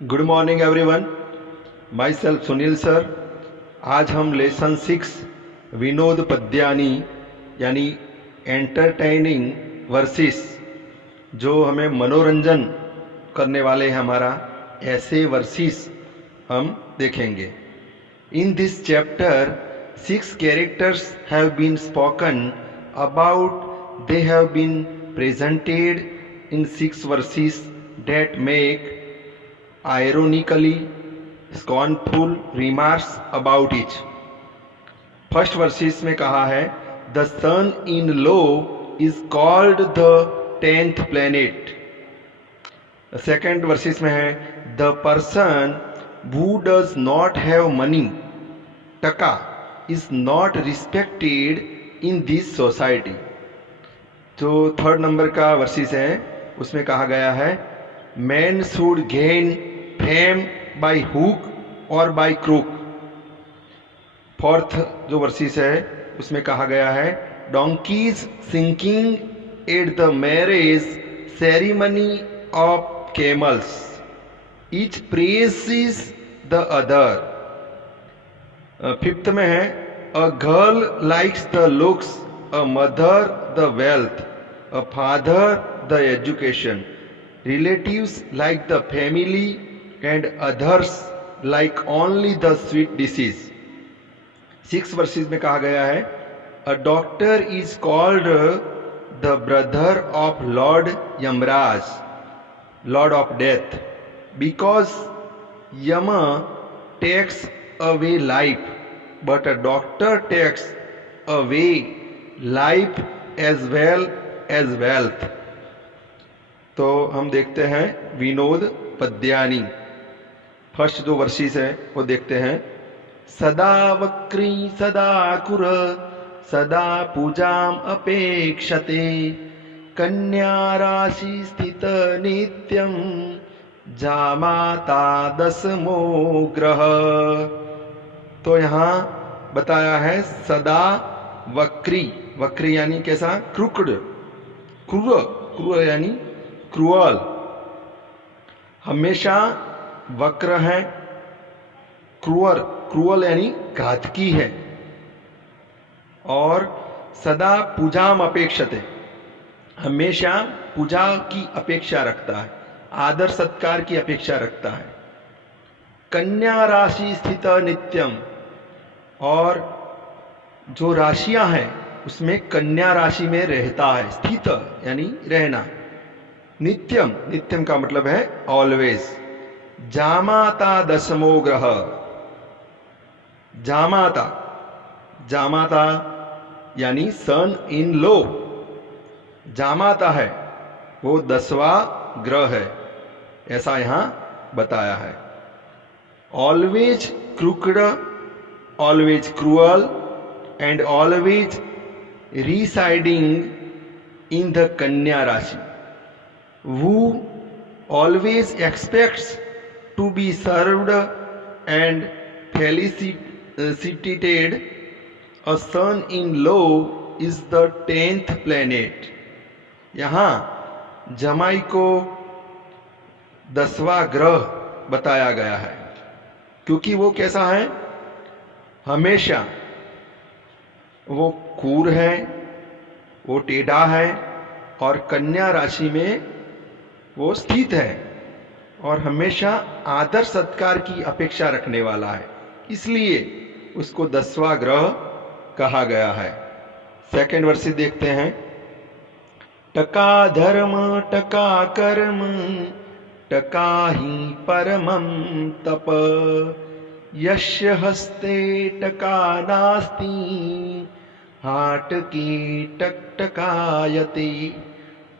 Good morning everyone, my self Sunil sir. आज हम lesson 6 Vinod पद्यानी यानी एंटरटेनिंग वर्सेस, जो हमें मनोरंजन करने वाले हैं, हमारा ऐसे वर्सेस हम देखेंगे। In this chapter 6 characters have been spoken about, they have been presented in 6 verses that make ironically scornful remarks about each. First verses में कहा है the son in law is called the 10th planet. Second verses में है the person who does not have money, टका, is not respected in this society. जो third number का verses है उसमें कहा गया है man should gain fame by hook और बाय क्रूक. फोर्थ जो वर्सेस है उसमें कहा गया है donkeys singing at the marriage ceremony of camels, each praises the other. Fifth में है a girl likes the looks, a mother the wealth, a father the education, relatives like the family and others like only the sweet dishes. 6 verses में कहा गया है a doctor is called the brother of Lord Yamraj, Lord of Death, because Yama takes away life but a doctor takes away life as well as wealth. तो हम देखते हैं विनोद पद्यानी. फर्स्ट जो वर्सेस है वो देखते हैं. सदा वक्री सदा कुर सदा पूजाम अपेक्षते, कन्या राशि स्थित नित्यम जामाता दसमो ग्रह. तो यहाँ बताया है सदा वक्री, वक्री यानी कैसा, क्रुकड, क्रूर, क्रूर यानी क्रूअल, हमेशा वक्र है. क्रूअर, क्रूअल यानी घातकी है. और सदा पूजाम अपेक्षते, हमेशा पूजा की अपेक्षा रखता है, आदर सत्कार की अपेक्षा रखता है. कन्या राशि स्थित नित्यम, और जो राशियां हैं उसमें कन्या राशि में रहता है. स्थित यानी रहना. नित्यम, नित्यम का मतलब है ऑलवेज. जामाता दसमो ग्रह, जामाता, जामाता यानी सन इन लो, जामाता है वो 10वां ग्रह है, ऐसा यहां बताया है. Always crooked, always cruel and always residing in the Kanya Rashi, who always expects to be served and felicitated. A son-in-law is the 10th planet. यहाँ जमाई को 10वां ग्रह बताया गया है क्योंकि वो कैसा है, हमेशा वो क्रूर है, वो टेढ़ा है और कन्या राशि में वो स्थित है और हमेशा आदर सत्कार की अपेक्षा रखने वाला है, इसलिए उसको 10वां ग्रह कहा गया है. सेकेंड वर्ष देखते हैं. टका धर्म टका कर्म टका ही परमं तप, यस्य हस्ते टका नास्ति हाट की टकटकायते.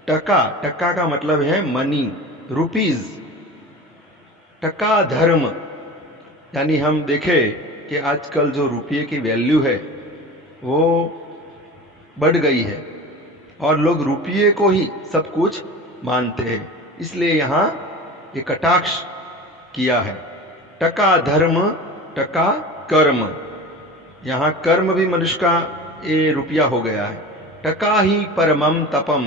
टका, टका का मतलब है मनी, रुपीज. टका धर्म यानी हम देखें कि आजकल जो रुपये की वैल्यू है वो बढ़ गई है और लोग रुपये को ही सब कुछ मानते हैं, इसलिए यहाँ ये कटाक्ष किया है. टका धर्म टका कर्म, यहाँ कर्म भी मनुष्य का ये रुपया हो गया है. टका ही परमम तपम,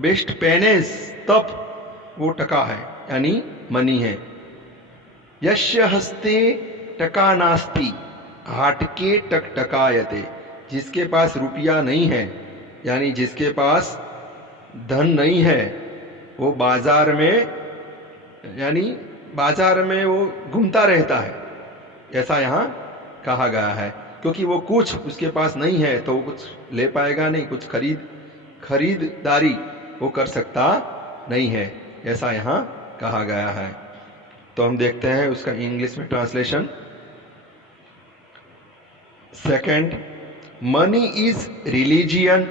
बेस्ट पेनेस तप वो टका है, यानी मनी है। यस्य हस्ते टका नास्ति हाटके टकटकायते, जिसके पास रुपया नहीं है, यानी जिसके पास धन नहीं है, वो बाजार में, यानी बाजार में वो घूमता रहता है, ऐसा यहाँ कहा गया है। क्योंकि वो कुछ उसके पास नहीं है तो वो कुछ ले पाएगा नहीं, कुछ खरीदारी वो कर सकता नहीं है, ऐसा यहाँ कहा गया है। तो हम देखते हैं उसका इंग्लिश में translation. Second, money is religion,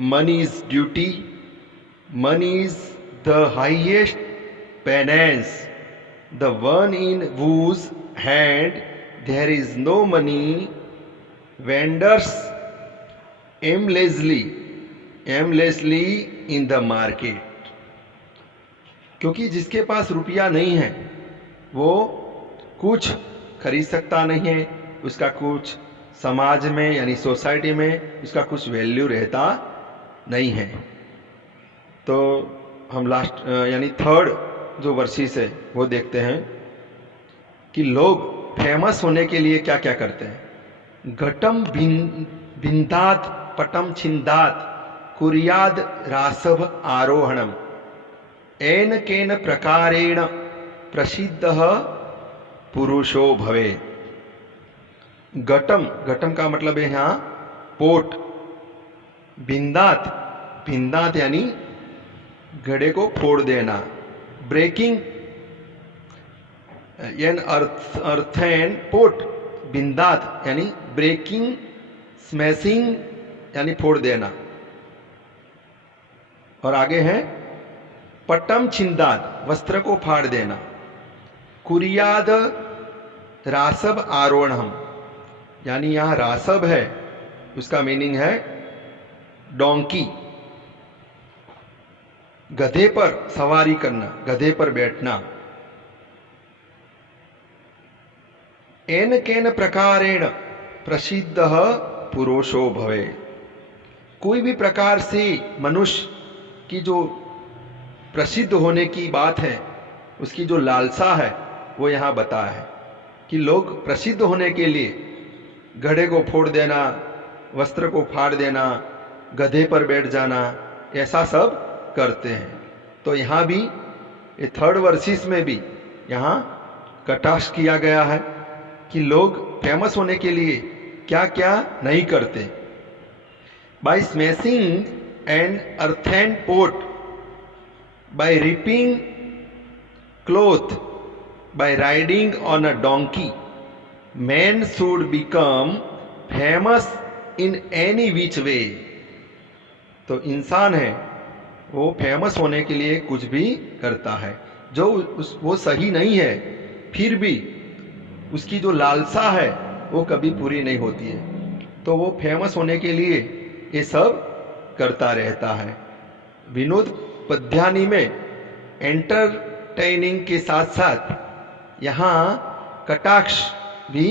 money is duty, money is the highest penance, the one in whose hand there is no money wanders aimlessly in the market। क्योंकि जिसके पास रुपया नहीं है वो कुछ खरीद सकता नहीं है, उसका कुछ समाज में यानी सोसाइटी में उसका कुछ वैल्यू रहता नहीं है। तो हम लास्ट यानी थर्ड जो वर्सेस है वो देखते हैं कि लोग फेमस होने के लिए क्या क्या करते हैं। घटम भिन्दात पटम छिंदात कुर्याद रासभ आरोहणम एन केन प्रकारेण प्रसिद्धः पुरुषो भवेत्। घटम का मतलब है यहाँ पोट। भिन्दात यानी घड़े को फोड़ देना। Breaking an earth and pot, भिन्दात यानी ब्रेकिंग, स्मैशिंग यानी फोड़ देना। और आगे है पट्टम छिंदात, वस्त्र को फाड़ देना। कुरियाद रासब आरोहणम, यानी यहां रासब है उसका मीनिंग है डोंकी, गधे पर सवारी करना, गधे पर बैठना। एन केन प्रकारेण प्रसिद्धः पुरुषो भवे, कोई भी प्रकार से मनुष्य की जो प्रसिद्ध होने की बात है, उसकी जो लालसा है वो यहाँ बताया है कि लोग प्रसिद्ध होने के लिए घड़े को फोड़ देना, वस्त्र को फाड़ देना, गधे पर बैठ जाना, ऐसा सब करते हैं। तो यहाँ भी ये थर्ड वर्सेस में भी यहाँ कटाक्ष किया गया है कि लोग फेमस होने के लिए क्या क्या नहीं करते। By smashing and earthen pot, by ripping cloth, by riding on a donkey, man should become famous in any which way. तो इंसान है वो फेमस होने के लिए कुछ भी करता है, जो वो सही नहीं है, फिर भी उसकी जो लालसा है वो कभी पूरी नहीं होती है, तो वो फेमस होने के लिए ये सब करता रहता है। विनोद पद्यानी में एंटरटेनिंग के साथ साथ यहाँ कटाक्ष भी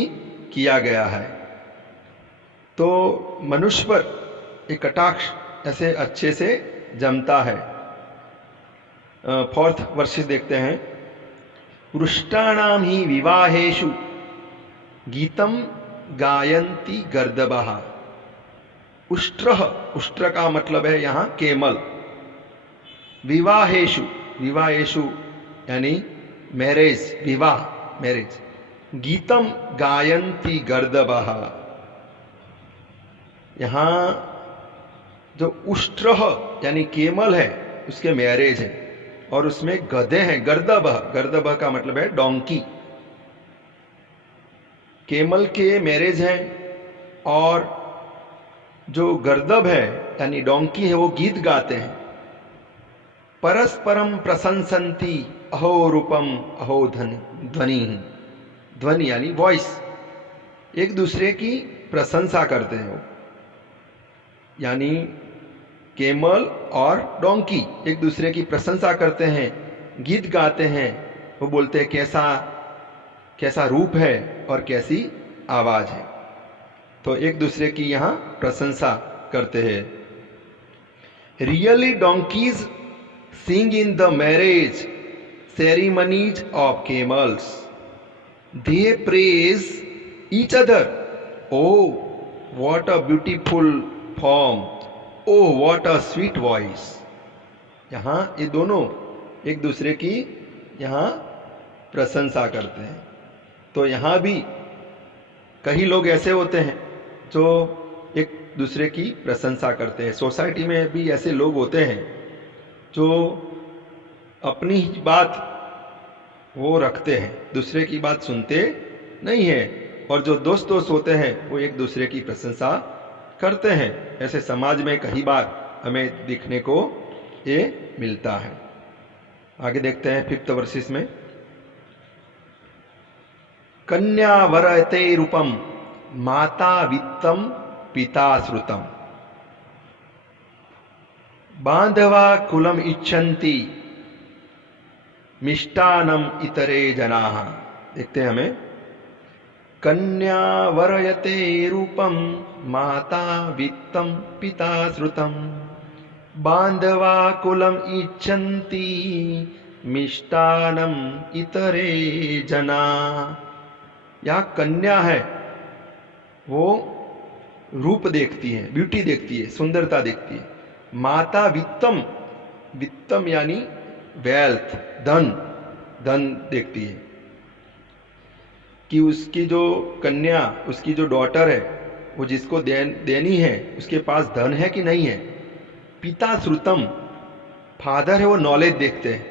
किया गया है। तो मनुष्य पर एक कटाक्ष ऐसे अच्छे से जमता है। फोर्थ वर्सेस देखते हैं। पृष्ठाणाम ही विवाहेषु गीतम गायन्ति गर्दभः। उष्ट्र का मतलब है यहाँ केमल। विवाहेषु यानी मैरिज, विवाह मैरिज। गीतम गायन्ति गर्दभः, यहाँ जो उष्ट्र यानी केमल है उसके मैरिज है और उसमें गधे हैं। गर्दभ का मतलब है डोंकी। केमल के मैरिज है और जो गर्दभ है यानी डोंकी है वो गीत गाते हैं। परस्परम प्रशंसन्ति अहो रूपम अहो ध्वनि। ध्वनि यानी वॉइस, एक दूसरे की प्रशंसा करते हैं। यानी केमल और डोंकी एक दूसरे की प्रशंसा करते हैं, गीत गाते हैं। वो बोलते हैं कैसा कैसा रूप है और कैसी आवाज है, तो एक दूसरे की यहाँ प्रशंसा करते हैं। Really donkeys sing in the marriage ceremonies of camels. They praise each other. Oh, what a beautiful form. Oh, what a sweet voice. यहाँ ये दोनों एक दूसरे की यहाँ प्रशंसा करते हैं। तो यहाँ भी कई लोग ऐसे होते हैं जो एक दूसरे की प्रशंसा करते हैं। सोसाइटी में भी ऐसे लोग होते हैं जो अपनी ही बात वो रखते हैं, दूसरे की बात सुनते नहीं हैं, और जो दोस्त होते हैं वो एक दूसरे की प्रशंसा करते हैं। ऐसे समाज में कई बार हमें दिखने को ये मिलता है। आगे देखते हैं 5th वर्सेस में। कन्या वरते रूपम माता वित्तम पिता श्रुतम बांधवा कुलम इच्छन्ति मिष्टानम इतरे जनाः। देखते हैं हमें, कन्या वरयते रूपम माता वित्तम पिता श्रुतम बांधवा कुलम इच्छन्ति मिष्टानम इतरे जना। यहाँ कन्या है वो रूप देखती है, ब्यूटी देखती है, सुंदरता देखती है। माता वित्तम, वित्तम यानी वेल्थ, धन, धन देखती है कि उसकी जो कन्या, उसकी जो डॉटर है वो जिसको देनी है उसके पास धन है कि नहीं है। पिता श्रुतम, फादर है वो नॉलेज देखते हैं।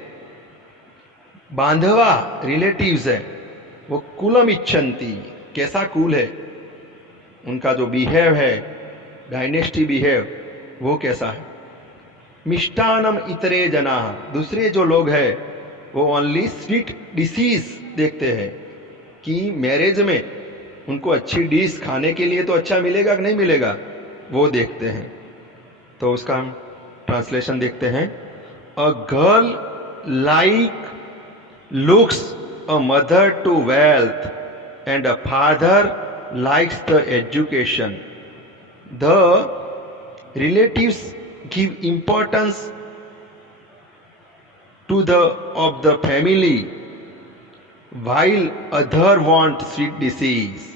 बांधवा रिलेटिव्स है वो कुलम इच्छन्ति, कैसा कुल है, उनका जो बिहेव है, डायनेस्टी बिहेव वो कैसा है। मिष्टानम इतरे जना, दूसरे जो लोग हैं वो ओनली स्वीट डिशेस देखते हैं कि मैरिज में उनको अच्छी डिश खाने के लिए तो अच्छा मिलेगा कि नहीं मिलेगा, वो देखते हैं। तो उसका हम ट्रांसलेशन देखते हैं। A girl like looks a mother to wealth and a father likes the education. The relatives give importance to the of the family while other want sweet disease.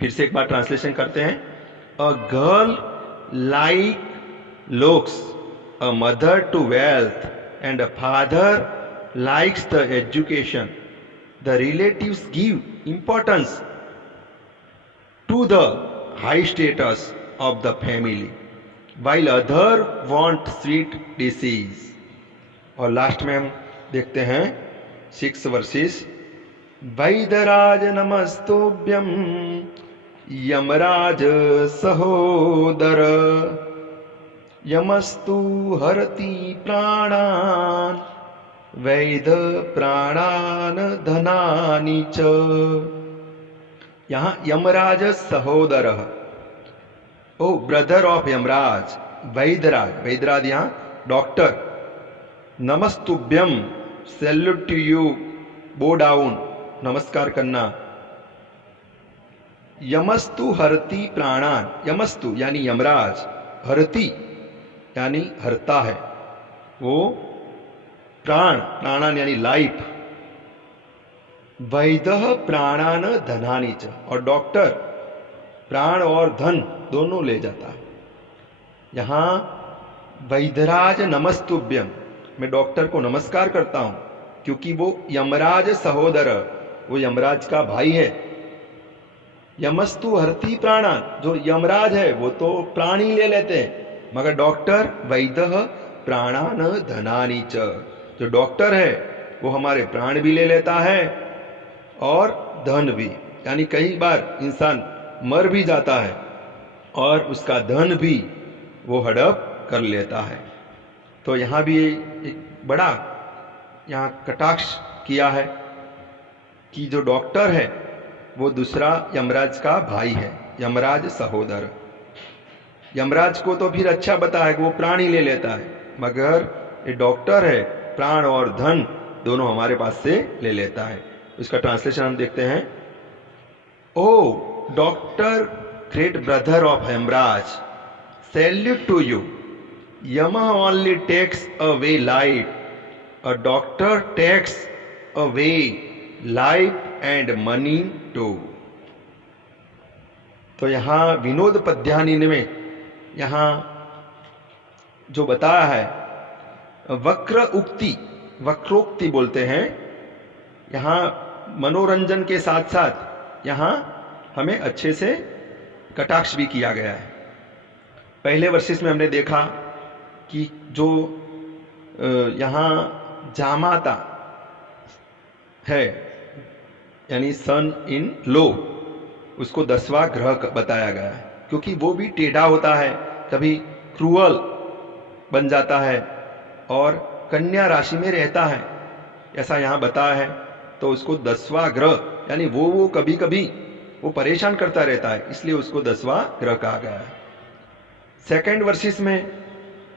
फिर से एक बार ट्रांसलेशन करते हैं। A girl like looks, a mother to wealth, and a father likes the education. The relatives give importance to the high status of the family, while other want sweet disease. और last में हम देखते हैं 6 versus. वैदराज नमस्तुभ्यम Yamraj सहोदर यमस्तु हरति प्राणान वैद प्राणान धनानि च। यहाँ यमराज सहोदर, ओ ब्रदर ऑफ यमराज, वैदराज, वैदराज यहाँ डॉक्टर। नमस्तुभ्यम, salute to you, bow down, नमस्कार करना। यमस्तु हरति प्राणान, यमस्तु यानी यमराज, हरति यानी हरता है वो, प्राण, प्राणान यानी लाइफ, वैदः प्राणान धनानि च, और डॉक्टर प्राण और धन दोनों ले जाता है। यहाँ वैदराज नमस्तुभ्यम, मैं डॉक्टर को नमस्कार करता हूं क्योंकि वो यमराज सहोदर, वो यमराज का भाई है। यमस्तु हरति प्राणान, जो यमराज है वो तो प्राण ही ले लेते हैं, मगर डॉक्टर वैदः प्राणान धनानि च, जो डॉक्टर है वो हमारे प्राण भी ले लेता है और धन भी। यानी कई बार इंसान मर भी जाता है और उसका धन भी वो हड़प कर लेता है। तो यहाँ भी एक बड़ा यहाँ कटाक्ष किया है कि जो डॉक्टर है वो दूसरा यमराज का भाई है, यमराज सहोदर। यमराज को तो फिर अच्छा बता है कि वो प्राण ही ले लेता है, मगर ये डॉक्टर है प्राण और धन दोनों हमारे पास से ले लेता है। इसका ट्रांसलेशन हम देखते हैं। Oh doctor, great brother of Yamraj, salute to you. Yama only takes away life a doctor takes away life and money too. तो यहाँ विनोद पद्यानी ने में यहाँ जो बताया है वक्रोक्ति बोलते हैं। यहाँ मनोरंजन के साथ साथ यहाँ हमें अच्छे से कटाक्ष भी किया गया है। पहले वर्सेस में हमने देखा कि जो यहाँ जामाता है यानी सन इन लो, उसको 10वां ग्रह बताया गया है, क्योंकि वो भी टेढ़ा होता है, कभी क्रूअल बन जाता है और कन्या राशि में रहता है, ऐसा यहाँ बताया है। तो उसको 10वां ग्रह यानी वो कभी कभी वो परेशान करता रहता है, इसलिए उसको 10वां ग्रह कहा गया है। सेकंड वर्सेस में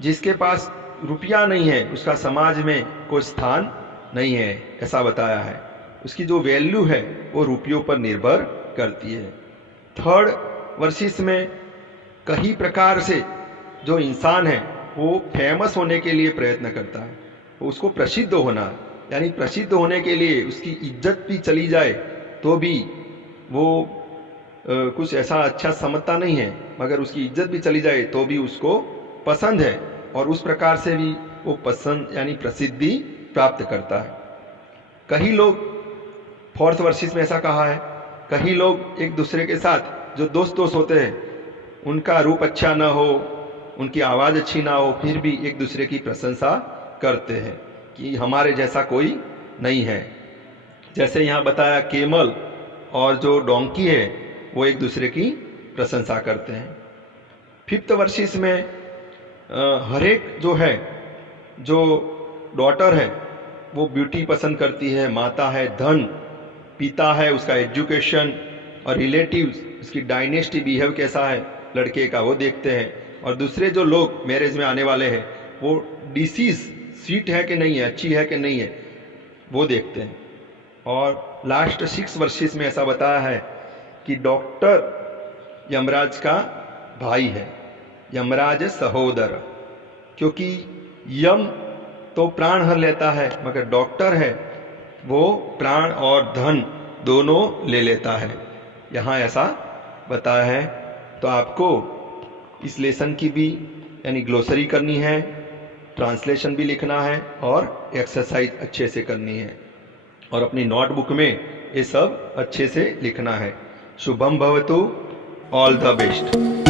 जिसके पास रुपया नहीं है, उसका समाज में कोई स्थान नहीं है, ऐसा बताया है। उसकी जो वैल्यू है वो रुपयों पर निर्भर करती है। थर्ड वर्सेस में कई प्रकार से जो इंसान है वो फेमस होने के लिए प्रयत्न करता है, उसको प्रसिद्ध होना, यानी प्रसिद्ध होने के लिए उसकी इज्जत भी चली जाए तो भी वो कुछ ऐसा अच्छा समझता नहीं है, मगर उसकी इज्जत भी चली जाए तो भी उसको पसंद है, और उस प्रकार से भी वो पसंद यानी प्रसिद्धि प्राप्त करता है। कई लोग, फोर्थ वर्सेस में ऐसा कहा है, कई लोग एक दूसरे के साथ जो दोस्त होते हैं, उनका रूप अच्छा ना हो, उनकी आवाज़ अच्छी ना हो, फिर भी एक दूसरे की प्रशंसा करते हैं कि हमारे जैसा कोई नहीं है। जैसे यहाँ बताया केमल और जो डोंकी है वो एक दूसरे की प्रशंसा करते हैं। फिफ्थ वर्सेस में हर एक जो है, जो डॉटर है वो ब्यूटी पसंद करती है, माता है धन, पिता है उसका एजुकेशन, और रिलेटिव्स उसकी डायनेस्टी बिहेव कैसा है लड़के का वो देखते हैं, और दूसरे जो लोग मैरिज में आने वाले हैं वो डिसीज स्वीट है कि नहीं है, अच्छी है कि नहीं है, वो देखते हैं। और लास्ट 6 वर्सेस में ऐसा बताया है कि डॉक्टर यमराज का भाई है, यमराज सहोदर, क्योंकि यम तो प्राण हर लेता है, मगर डॉक्टर है वो प्राण और धन दोनों ले लेता है, यहाँ ऐसा बताया है। तो आपको इस लेसन की भी यानी ग्लोसरी करनी है, ट्रांसलेशन भी लिखना है और एक्सरसाइज अच्छे से करनी है, और अपनी नोटबुक में ये सब अच्छे से लिखना है। शुभम भवतु, ऑल द बेस्ट।